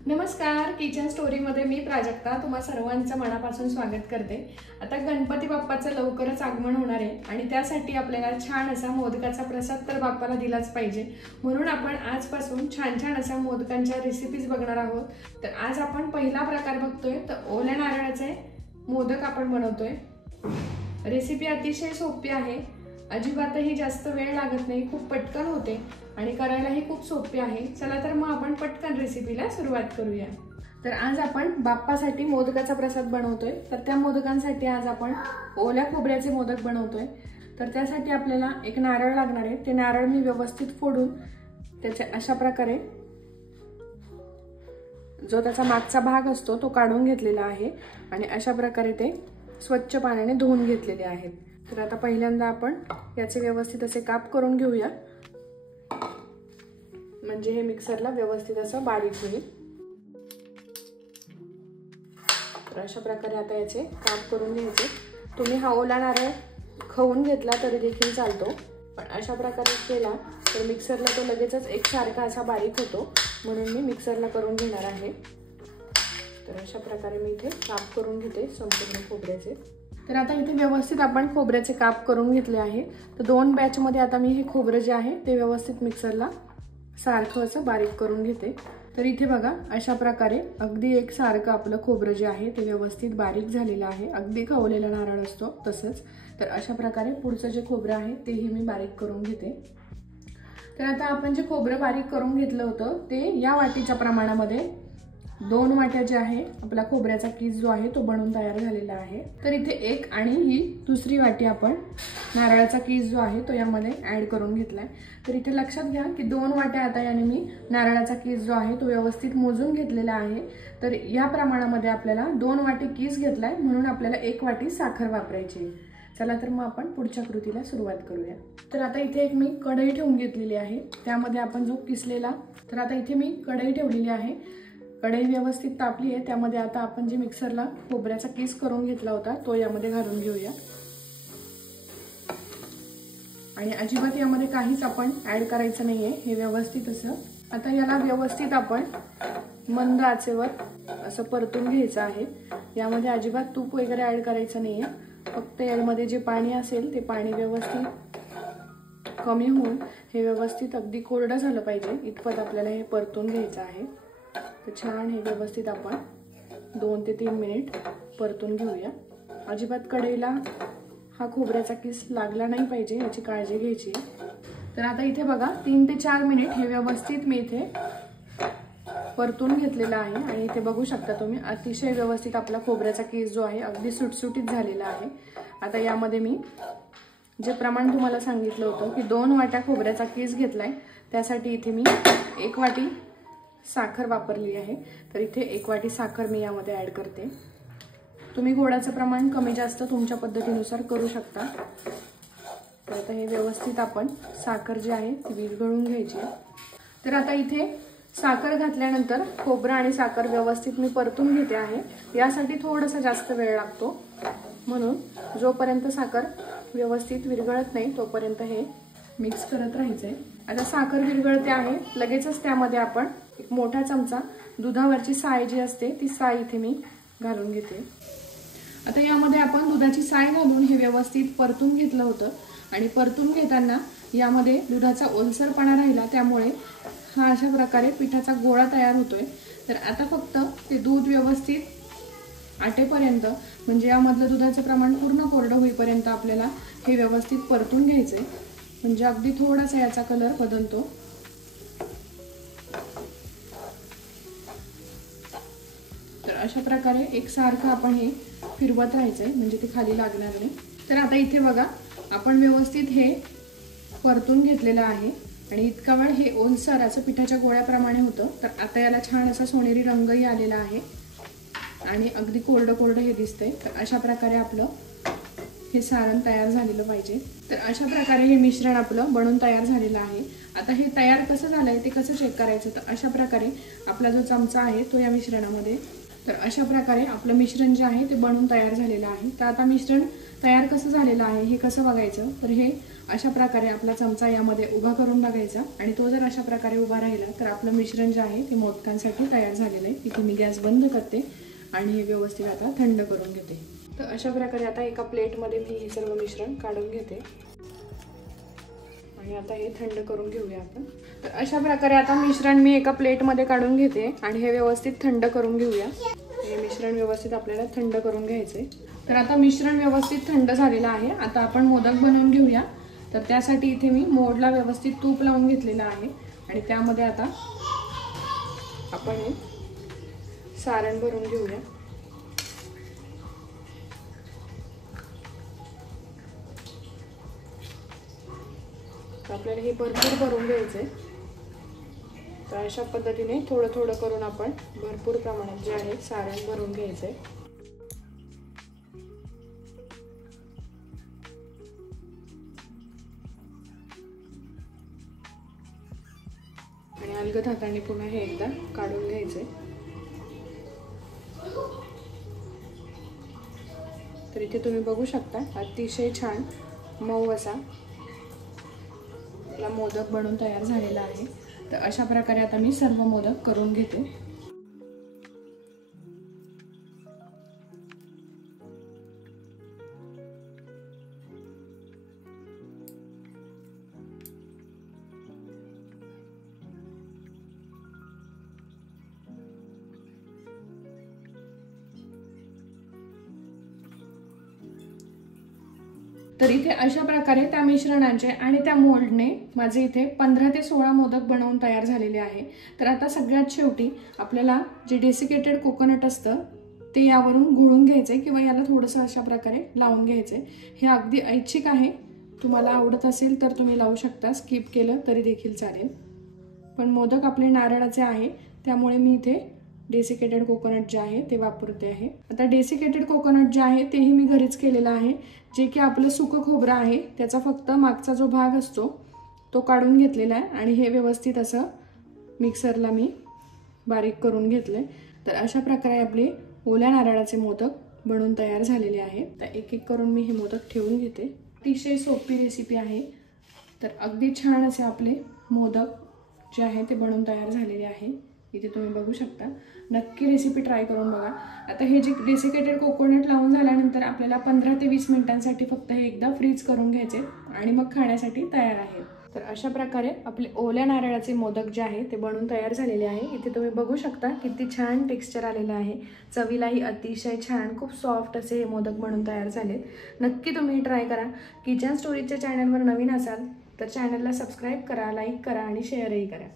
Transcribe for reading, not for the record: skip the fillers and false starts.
नमस्कार, किचन स्टोरीमध्ये मी प्राजक्ता तुम्हा सर्वांचं मनापासून स्वागत करते। आता गणपती बाप्पाचं लवकरच आगमन होणार आहे आणि त्यासाठी आपल्याला छान असा मोदकाचा प्रसाद तर बाप्पाला दिलाच पाहिजे। म्हणून आपण आजपासून छान अशा मोदकांच्या रेसिपीज बघणार आहोत। तर आज आपण पहिला प्रकार बघतोय, तर ओल्या नारळाचे मोदक आपण बनवतोय। रेसिपी अतिशय सोपी आहे, अजिबातही जास्त वेळ लागत नाही, खूप पटकन होते आणि करायलाही खूप सोपी आहे। चला तर मग आपण पटकन रेसिपीला सुरुवात करूया। तर आज आपण बाप्पासाठी मोदकाचा प्रसाद बनवतोय। तर त्या मोदकांसाठी आज आपण ओल्या खोबऱ्याचे मोदक बनवतोय। तर त्यासाठी आपल्याला एक नारळ लागणार आहे। ते नारळ मी व्यवस्थित फोडून त्याचे अशा प्रकारे जो त्याचा मागचा भाग असतो तो काढून घेतलेला आहे आणि अशा प्रकारे ते स्वच्छ पाण्याने धुवून घेतलेले आहेत। तर आता पहिल्यांदा आपण याचे व्यवस्थित असे काप करून घेऊया, म्हणजे हे मिक्सरला व्यवस्थित असं बारीक होईल। तर अशा प्रकारे आता याचे काप करून घ्यायचे। तुम्ही हा ओला नारळ खवून घेतला तरी देखील चालतो, पण अशा प्रकारे केला तर मिक्सरला तो लगेचच एकसारखा असा बारीक होतो, म्हणून मी मिक्सरला करून घेणार आहे। तर अशा प्रकारे मी इथे काप करून घेते संपूर्ण खोबऱ्याचे। तर आता इथे व्यवस्थित आपण खोबऱ्याचे काप करून घेतले आहे। तर दोन बॅच मध्ये आता मी हे खोबरं जे आहे ते व्यवस्थित मिक्सरला सारखं असं बारीक करून घेते। तर इथे बघा अशा प्रकारे अगदी एक सारखं आपलं खोबरं जे आहे ते व्यवस्थित बारीक झालेलं आहे, अगदी खवलेला नारळ असतो तसंच। तर अशा प्रकारे पुढचं जे खोबरं आहे तेही मी बारीक करून घेते। तर आता आपण जे खोबरं बारीक करून घेतलं होतं ते या वाटीच्या प्रमाणामध्ये 2 वाट्या जे आहे आपला खोबऱ्याचा कीस जो आहे तो बनवून तयार झालेला आहे। तर इथे एक आणि ही दुसरी वाटी आपण नारळाचा कीस जो आहे तो यामध्ये ऍड करून घेतलाय। तर इथे लक्षात घ्या की 2 वाट्या आता याने मी नारळाचा कीस जो आहे तो व्यवस्थित मोजून घेतलेला आहे। तर या प्रमाणामध्ये आपल्याला 2 वाटी कीस घेतलाय, म्हणून आपल्याला 1 वाटी साखर वापरायची। चला तर मग आपण पुढच्या कृतीला सुरुवात करूया। तर आता इथे एक मी कढई ठेवून घेतलेली आहे, त्यामध्ये आपण जो किसलेला, तर आता इथे मी कढई ठेवलेली आहे। कढई व्यवस्थित तापली आहे, त्यामध्ये आता आपण जे मिक्सरला खोबऱ्याचा कीस करून घेतला होता तो यामध्ये घालून घेऊया आणि अजिबात यामध्ये काहीच आपण ऍड करायचं नाहीये, हे व्यवस्थित असं आता याला व्यवस्थित आपण मंद आचेवर असं परतून घ्यायचं आहे। यामध्ये अजिबात तूप वगैरे ऍड करायचं नाहीये, फक्त यामध्ये जे पाणी असेल ते पाणी व्यवस्थित कमी होऊन हे व्यवस्थित अगदी कोरडं झालं पाहिजे इतपत आपल्याला हे परतून घ्यायचं आहे। तर छान हे व्यवस्थित आपण 2 ते 3 मिनिट परतून घेऊया। अजिबात कढईला हा खोबऱ्याचा किस लागला नाही पाहिजे, याची काळजी घ्यायची। तर आता इथे बघा 3 ते 4 मिनिट हे व्यवस्थित मी इथे परतून घेतलेला आहे आणि इथे बघू शकता तुम्ही अतिशय व्यवस्थित आपला खोबऱ्याचा किस जो आहे अगदी सुटसुटीत झालेला आहे। आता यामध्ये मी जे प्रमाण तुम्हाला सांगितलं होतं की 2 वाट्या खोबऱ्याचा किस घेतलाय, त्यासाठी इथे मी 1 वाटी साखर वापरली आहे। तर इथे 1 वाटी साखर मी यामध्ये ऍड करते। तुम्ही गोडाचं प्रमाण कमी जास्त तुमच्या पद्धतीनुसार करू शकता। तर आता हे व्यवस्थित आपण साखर जी आहे ती विरघळून घ्यायची। तर आता इथे साखर घातल्यानंतर खोबरं आणि साखर व्यवस्थित मी परतून घेते आहे। यासाठी थोडासा जास्त वेळ लागतो, म्हणून जोपर्यंत साखर व्यवस्थित विरघळत नाही तोपर्यंत हे मिक्स करत राहायचंय। आता साखर विरघळते आहे, लगेचच त्यामध्ये आपण एक मोठा चमचा दुधावरची साय जी असते ती साय इथे मी घालून घेते। आता यामध्ये आपण दुधाची साय घालून हे व्यवस्थित परतून घेतलं होतं आणि परतून घेताना यामध्ये दुधाचा ओलसरपणा राहिला, त्यामुळे हा अशा प्रकारे पिठाचा गोळा तयार होतोय। तर आता फक्त ते दूध व्यवस्थित आटेपर्यंत, म्हणजे यामधलं दुधाचं प्रमाण पूर्ण कोरडं होईपर्यंत आपल्याला हे व्यवस्थित परतून घ्यायचंय, म्हणजे अगदी थोडासा याचा कलर बदलतो। तर अशा प्रकारे एकसारखं आपण हे फिरवत राहायचंय, म्हणजे ते खाली लागणार नाही। तर आता इथे बघा आपण व्यवस्थित हे परतून घेतलेलं आहे आणि इतका वेळ हे ओलसर असं पिठाच्या गोळ्याप्रमाणे होतं। तर आता याला छान असा सोनेरी रंगही आलेला आहे आणि अगदी कोरडं हे दिसतंय। तर अशा प्रकारे आपलं हे सारण तयार झालेलं पाहिजे। तर अशा प्रकारे हे मिश्रण आपलं बनवून तयार झालेलं आहे। आता हे तयार कसं झालंय ते कसं चेक करायचं, तर अशा प्रकारे आपला जो चमचा आहे तो या मिश्रणामध्ये, तर अशा प्रकारे आपलं मिश्रण जे आहे ते बनवून तयार झालेलं आहे। तर आता मिश्रण तयार कसं झालेलं आहे हे कसं बघायचं, तर हे अशा प्रकारे आपला चमचा यामध्ये उभा करून बघायचा आणि तो जर अशा प्रकारे उभा राहिला तर आपलं मिश्रण जे आहे ते मोदकांसाठी तयार झालेलं आहे। इथे मी गॅस बंद करते आणि हे व्यवस्थित आता थंड करून घेते। तर अशा प्रकारे आता एका प्लेटमध्ये मी हे सर्व मिश्रण काढून घेते आणि आता हे थंड करून घेऊया आपण। तर अशा प्रकारे आता मिश्रण मी एका प्लेटमध्ये काढून घेते आणि हे व्यवस्थित थंड करून घेऊया। हे मिश्रण व्यवस्थित आपल्याला थंड करून घ्यायचे। तर आता मिश्रण व्यवस्थित थंड झालेलं आहे। आता आपण मोदक बनवून घेऊया। तर त्यासाठी इथे मी मोडला व्यवस्थित तूप लावून घेतलेलं आहे आणि त्यामध्ये आता आपण हे सारण भरून घेऊया। तर आपल्याला हे भरपूर भरून घ्यायचे। तर अशा पद्धतीने थोडं थोडं करून आपण भरपूर प्रमाणात जे आहे सारण भरून घ्यायचे। आणि अलगद हाताने पुन्हा हे एकदा काढून घ्यायचे। तर इथे तुम्ही बघू शकता अतिशय छान मऊ असा आपला मोदक बनून तयार झालेला आहे। तर अशा प्रकारे आता मी सर्व मोदक करून घेते। तर इथे अशा प्रकारे त्या मिश्रणाचे आणि त्या मोल्डने माझे इथे 15 ते 16 मोदक बनवून तयार झालेले आहे। तर आता सगळ्यात शेवटी आपल्याला जे डेसिकेटेड कोकोनट असतं ते यावरून घोळून घ्यायचे किंवा याला थोडंसं अशा प्रकारे लावून घ्यायचे। हे अगदी ऐच्छिक आहे, तुम्हाला आवडत असेल तर तुम्ही लावू शकता, स्किप केलं तरी देखील चालेल। पण मोदक आपले नारळाचे आहे त्यामुळे मी इथे डेसिकेटेड कोकोनट जे आहे ते वापरते आहे। आता डेसिकेटेड कोकोनट जे आहे तेही मी घरीच केलेलं आहे। जे की आपलं सुकं खोबरं आहे त्याचा फक्त मागचा जो भाग असतो तो काढून घेतलेला आहे आणि हे व्यवस्थित असं मिक्सरला मी बारीक करून घेतले। तर अशा प्रकारे आपले ओल्या नारळाचे मोदक बनून तयार झालेले आहे। तर एक एक करून मी हे मोदक ठेवून घेते। अतिशय सोपी रेसिपी आहे। तर अगदी छान असे आपले मोदक जे आहे ते बनून तयार झालेले आहे। इथे तुम्ही बघू शकता, नक्की रेसिपी ट्राय करून बघा। आता हे जे डेसिकेटेड कोकोनट लावून झाल्यानंतर आपल्याला 15 ते 20 मिनिटांसाठी फक्त हे एकदा फ्रीज करून घ्यायचे आणि मग खाण्यासाठी तयार आहे। तर अशा प्रकारे आपले ओल्या नारळाचे मोदक जे आहे ते बनून तयार झालेले आहे। इथे तुम्ही बघू शकता किती छान टेक्स्चर आलेलं आहे, चवीलाही अतिशय छान, खूप सॉफ्ट असे हे मोदक बनून तयार झालेत। नक्की तुम्ही ट्राय करा। किचन स्टोरीजच्या चॅनलवर नवीन असाल तर चॅनलला सबस्क्राईब करा, लाईक करा आणि शेअरही करा।